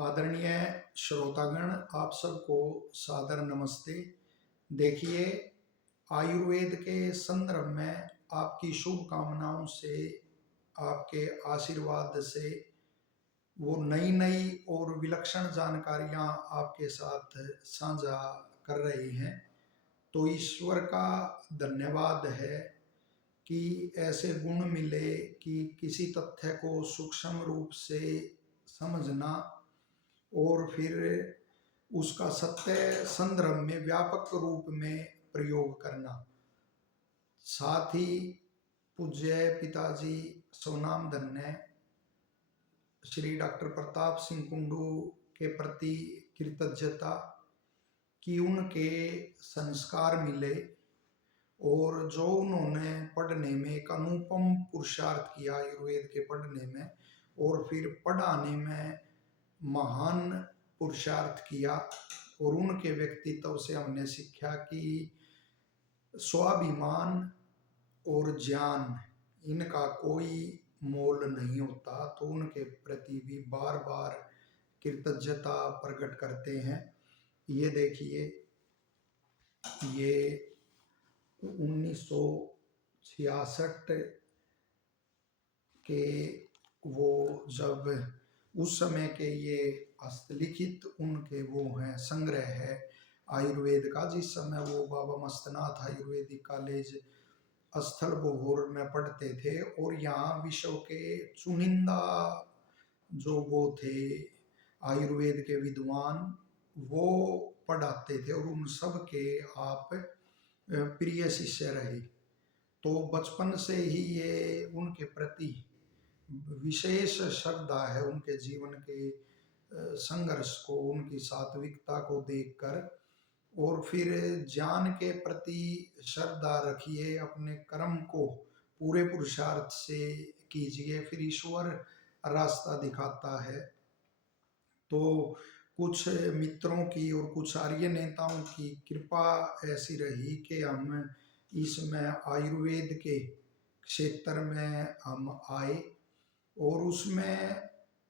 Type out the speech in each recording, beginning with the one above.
आदरणीय श्रोतागण, आप सबको सादर नमस्ते। देखिए, आयुर्वेद के संदर्भ में आपकी शुभकामनाओं से, आपके आशीर्वाद से वो नई नई और विलक्षण जानकारियां आपके साथ साझा कर रहे हैं। तो ईश्वर का धन्यवाद है कि ऐसे गुण मिले कि किसी तथ्य को सूक्ष्म रूप से समझना और फिर उसका सत्य संदर्भ में व्यापक रूप में प्रयोग करना। साथ ही पूज्य पिताजी सोनाम धन्य श्री डॉक्टर प्रताप सिंह कुंडू के प्रति कृतज्ञता कि उनके संस्कार मिले और जो उन्होंने पढ़ने में एक अनुपम पुरुषार्थ किया आयुर्वेद के पढ़ने में, और फिर पढ़ाने में महान पुरुषार्थ किया। और उनके व्यक्तित्व से हमने सीखा कि स्वाभिमान और ज्ञान इनका कोई मोल नहीं होता। तो उनके प्रति भी बार बार कृतज्ञता प्रकट करते हैं। ये देखिए, ये 1966 के वो जब उस समय के ये हस्तलिखित उनके वो हैं संग्रह है आयुर्वेद का, जिस समय वो बाबा मस्तनाथ आयुर्वेदिक कॉलेज स्थल बोहर में पढ़ते थे। और यहाँ विश्व के चुनिंदा जो वो थे आयुर्वेद के विद्वान, वो पढ़ाते थे और उन सब के आप प्रिय शिष्य रहे। तो बचपन से ही ये उनके प्रति विशेष श्रद्धा है, उनके जीवन के संघर्ष को, उनकी सात्विकता को देखकर। और फिर ज्ञान के प्रति श्रद्धा रखिए, अपने कर्म को पूरे पुरुषार्थ से कीजिए, फिर ईश्वर रास्ता दिखाता है। तो कुछ मित्रों की और कुछ आर्य नेताओं की कृपा ऐसी रही कि हम इसमें आयुर्वेद के क्षेत्र में हम आए और उसमें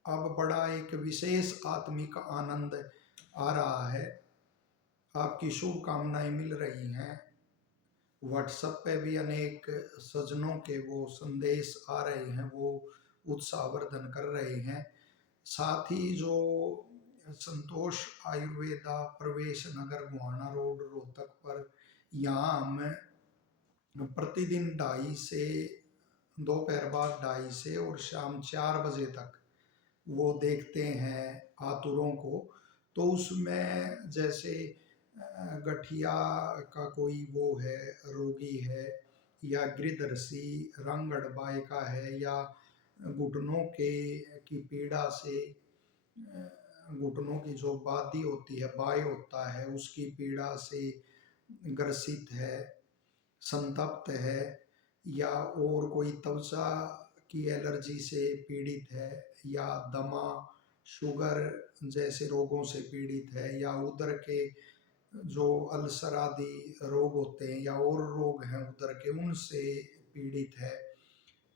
अब बड़ा एक विशेष आत्मिक आनंद आ रहा है। आपकी शुभकामनाएं मिल रही हैं। व्हाट्सएप पे भी अनेक सज्जनों के वो संदेश आ रहे हैं, वो उत्साहवर्धन कर रहे हैं। साथ ही जो संतोष आयुर्वेदा प्रवेश नगर गोहाना रोड रोहतक पर, यहाँ हम प्रतिदिन 2:30 से दोपहर बाद 2:30 से और शाम 4 बजे तक वो देखते हैं आतुरों को। तो उसमें जैसे गठिया का कोई वो है, रोगी है, या गृदर्शी रंगड़ बाय का है, या घुटनों के की पीड़ा से, घुटनों की जो बादी होती है, बाय होता है, उसकी पीड़ा से ग्रसित है, संतप्त है, या और कोई त्वचा की एलर्जी से पीड़ित है, या दमा शुगर जैसे रोगों से पीड़ित है, या उदर के जो अल्सर आदि रोग होते हैं या और रोग हैं उदर के, उनसे पीड़ित है।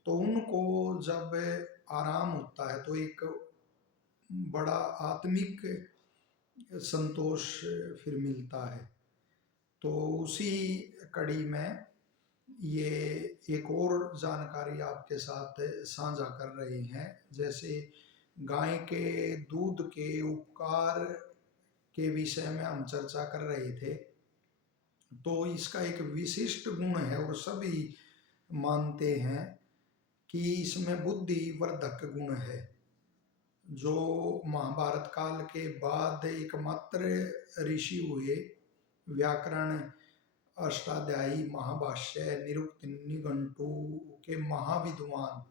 तो उनको जब आराम होता है तो एक बड़ा आत्मिक संतोष फिर मिलता है। तो उसी कड़ी में ये एक और जानकारी आपके साथ साझा कर रहे हैं। जैसे गाय के दूध के उपकार के विषय में हम चर्चा कर रहे थे। तो इसका एक विशिष्ट गुण है और सभी मानते हैं कि इसमें बुद्धि वर्धक गुण है, जो महाभारत काल के बाद एकमात्र ऋषि हुए, व्याकरण अष्टाध्यायी महाभाष्य निरुक्त निघंटु के महाविद्वान,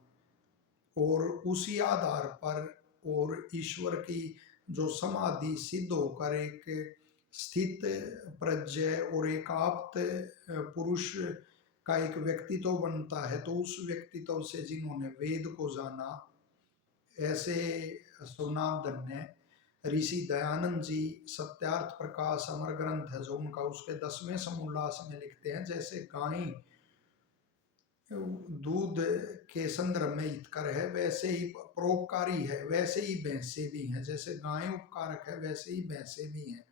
और उसी आधार पर और ईश्वर की जो समाधि सिद्ध होकर एक स्थित प्रज्ञ और एक आप्त पुरुष का एक व्यक्तित्व बनता है। तो उस व्यक्तित्व से जिन्होंने वेद को जाना, ऐसे सोनाम धन्य ऋषि दयानंद जी सत्यार्थ प्रकाश अमर ग्रंथ है जो उनका, उसके 10वें समोल्लास में लिखते हैं, जैसे गाय दूध के संदर्भ में हितकर है, वैसे ही परोपकारी है, वैसे ही भैंसे भी हैं। जैसे गाय उपकारक है, वैसे ही भैंसे भी हैं।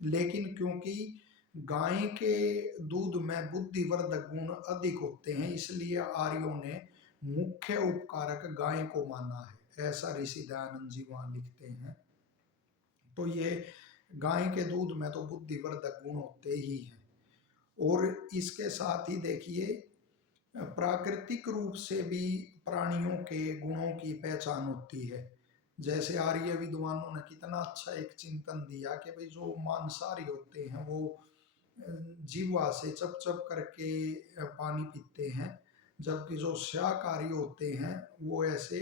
लेकिन क्योंकि गाय के दूध में बुद्धिवर्धक गुण अधिक होते हैं, इसलिए आर्यों ने मुख्य उपकारक गाय को माना है, ऐसा ऋषि दयानंद जी वहां लिखते हैं। तो ये गाय के दूध में तो बुद्धिवर्धक गुण होते ही हैं। और इसके साथ ही देखिए, प्राकृतिक रूप से भी प्राणियों के गुणों की पहचान होती है। जैसे आर्य विद्वानों ने कितना अच्छा एक चिंतन दिया कि भाई जो मांसाहारी होते हैं वो जीवा से चप चप करके पानी पीते हैं, जबकि जो शाकाहारी होते हैं वो ऐसे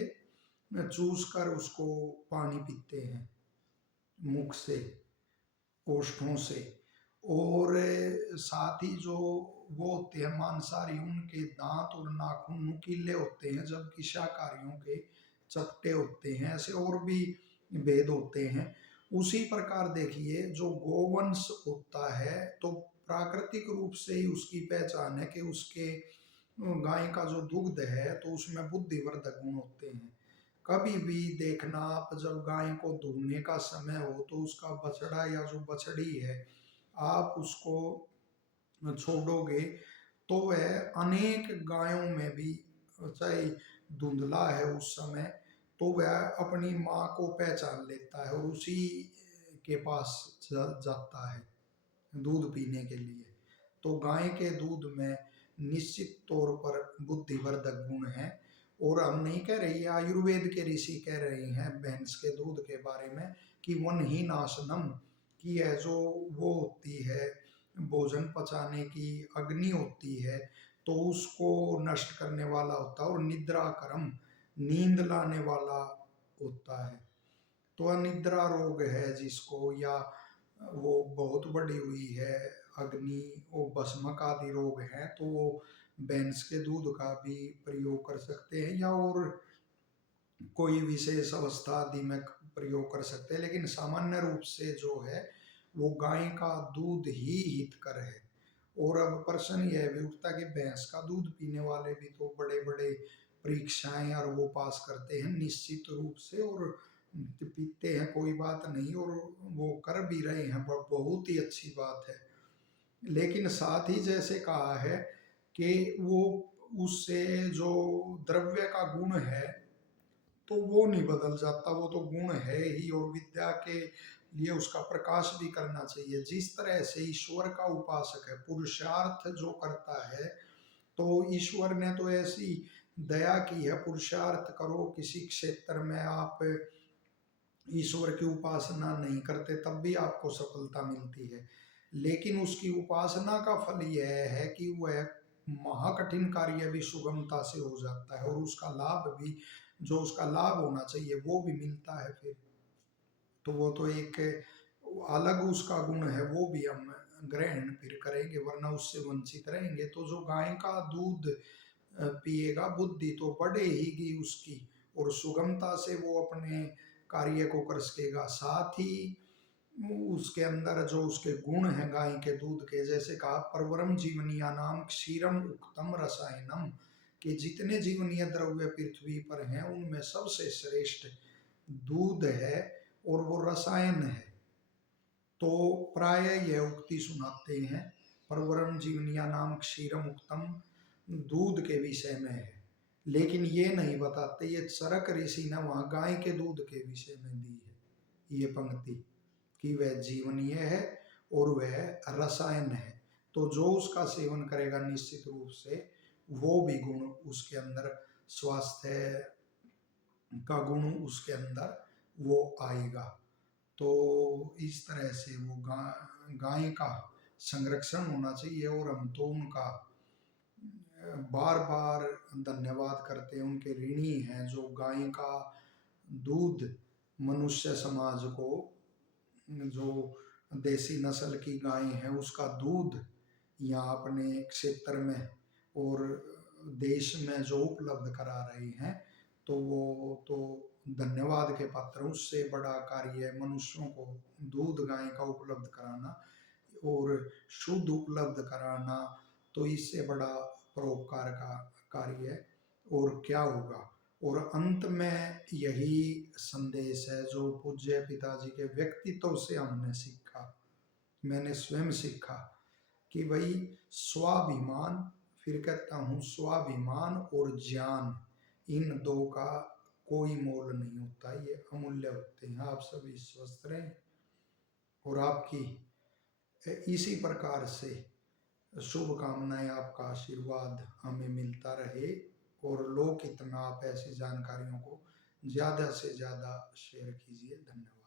चूस कर उसको पानी पीते हैं मुख से, ओष्ठों से। और साथ ही जो वो होते हैं मांसाहारी, उनके दांत और नाखून नुकीले होते हैं, जबकि शाकाहारियों के चपटे होते हैं। ऐसे और भी भेद होते हैं। उसी प्रकार देखिए, जो गोवंश होता है तो प्राकृतिक रूप से ही उसकी पहचान है कि उसके गाय का जो दुग्ध है तो उसमें बुद्धिवर्धक गुण होते हैं। कभी भी देखना आप, जब गाय को दूहने का समय हो तो उसका बछड़ा या जो बछड़ी है, आप उसको छोड़ोगे तो वह अनेक गायों में भी, चाहे धुंधला है उस समय, तो वह अपनी माँ को पहचान लेता है और उसी के पास जाता है दूध पीने के लिए। तो गाय के दूध में निश्चित तौर पर बुद्धिवर्धक गुण हैं। और हम नहीं कह रहे, ये आयुर्वेद के ऋषि कह रहे हैं भैंस के दूध के बारे में कि वन ही नाशनम, की है जो वो होती है भोजन पचाने की अग्नि होती है, तो उसको नष्ट करने वाला होता है। और निद्रा करम, नींद लाने वाला होता है। तो अनिद्रा रोग है जिसको, या वो बहुत बड़ी हुई है अग्नि, वो भस्मक आदि रोग है, तो वो भैंस के दूध का भी प्रयोग कर सकते हैं, या और कोई विशेष अवस्था आदि में प्रयोग कर सकते हैं। लेकिन सामान्य रूप से जो है वो गाय का दूध ही हितकर है। और अब प्रश्न यह भी उठता कि भैंस का दूध पीने वाले भी तो बड़े बड़े परीक्षाएं और वो पास करते हैं निश्चित रूप से, और पीते हैं, कोई बात नहीं, और वो कर भी रहे हैं, बहुत ही अच्छी बात है। लेकिन साथ ही जैसे कहा है कि वो उससे जो द्रव्य का गुण है तो वो नहीं बदल जाता, वो तो गुण है ही। और विद्या के लिए उसका प्रकाश भी करना चाहिए। जिस तरह से ईश्वर का उपासक है, पुरुषार्थ जो करता है, तो ईश्वर ने तो ऐसी दया की है, पुरुषार्थ करो किसी क्षेत्र में, आप ईश्वर की उपासना नहीं करते तब भी आपको सफलता मिलती है। लेकिन उसकी उपासना का फल यह है कि वह महाकठिन कार्य भी सुगमता से हो जाता है, और उसका लाभ भी, जो उसका लाभ होना चाहिए वो भी मिलता है फिर। तो वो तो एक अलग उसका गुण है, वो भी हम ग्रहण फिर करेंगे, वरना उससे वंचित रहेंगे। तो जो गाय का दूध पिएगा, बुद्धि तो बढ़ेगी उसकी, और सुगमता से वो अपने कार्य को कर सकेगा। साथ ही उसके अंदर जो उसके गुण हैं गाय के दूध के, जैसे कहा परवरम जीवनिया नाम क्षीरम उक्तम रसायनम, कि जितने जीवनीय द्रव्य पृथ्वी पर हैं उनमें सबसे श्रेष्ठ दूध है और वो रसायन है। तो प्राय यह उक्ति सुनाते हैं, परवरम जीवनिया नाम क्षीरम उक्तम, दूध के विषय में है। लेकिन ये नहीं बताते, ये चरक ऋषि ने वहां गाय के दूध के विषय में दी है ये पंक्ति, कि वह जीवनीय है और वह रसायन है। तो जो उसका सेवन करेगा निश्चित रूप से वो भी गुण उसके अंदर, स्वास्थ्य का गुण उसके अंदर वो आएगा। तो इस तरह से वो गाय का संरक्षण होना चाहिए। और हम तो उनका बार बार धन्यवाद करते हैं, उनके ऋणी हैं जो गाय का दूध मनुष्य समाज को, जो देसी नस्ल की गाय है उसका दूध यहाँ अपने क्षेत्र में और देश में जो उपलब्ध करा रहे हैं, तो वो तो धन्यवाद के पात्र। उससे बड़ा कार्य है मनुष्यों को दूध गाय का उपलब्ध कराना और शुद्ध उपलब्ध कराना, तो इससे बड़ा परोपकार का कार्य और क्या होगा। और अंत में यही संदेश है जो पूज्य पिताजी के व्यक्तित्व से हमने सीखा, मैंने स्वयं सीखा कि भाई स्वाभिमान, फिर कहता हूँ स्वाभिमान और ज्ञान, इन दो का कोई मोल नहीं होता, ये अमूल्य होते हैं। आप सभी स्वस्थ रहें और आपकी इसी प्रकार से शुभकामनाएं, आपका आशीर्वाद हमें मिलता रहे और लोग इतना आप ऐसी जानकारियों को ज़्यादा से ज़्यादा शेयर कीजिए। धन्यवाद।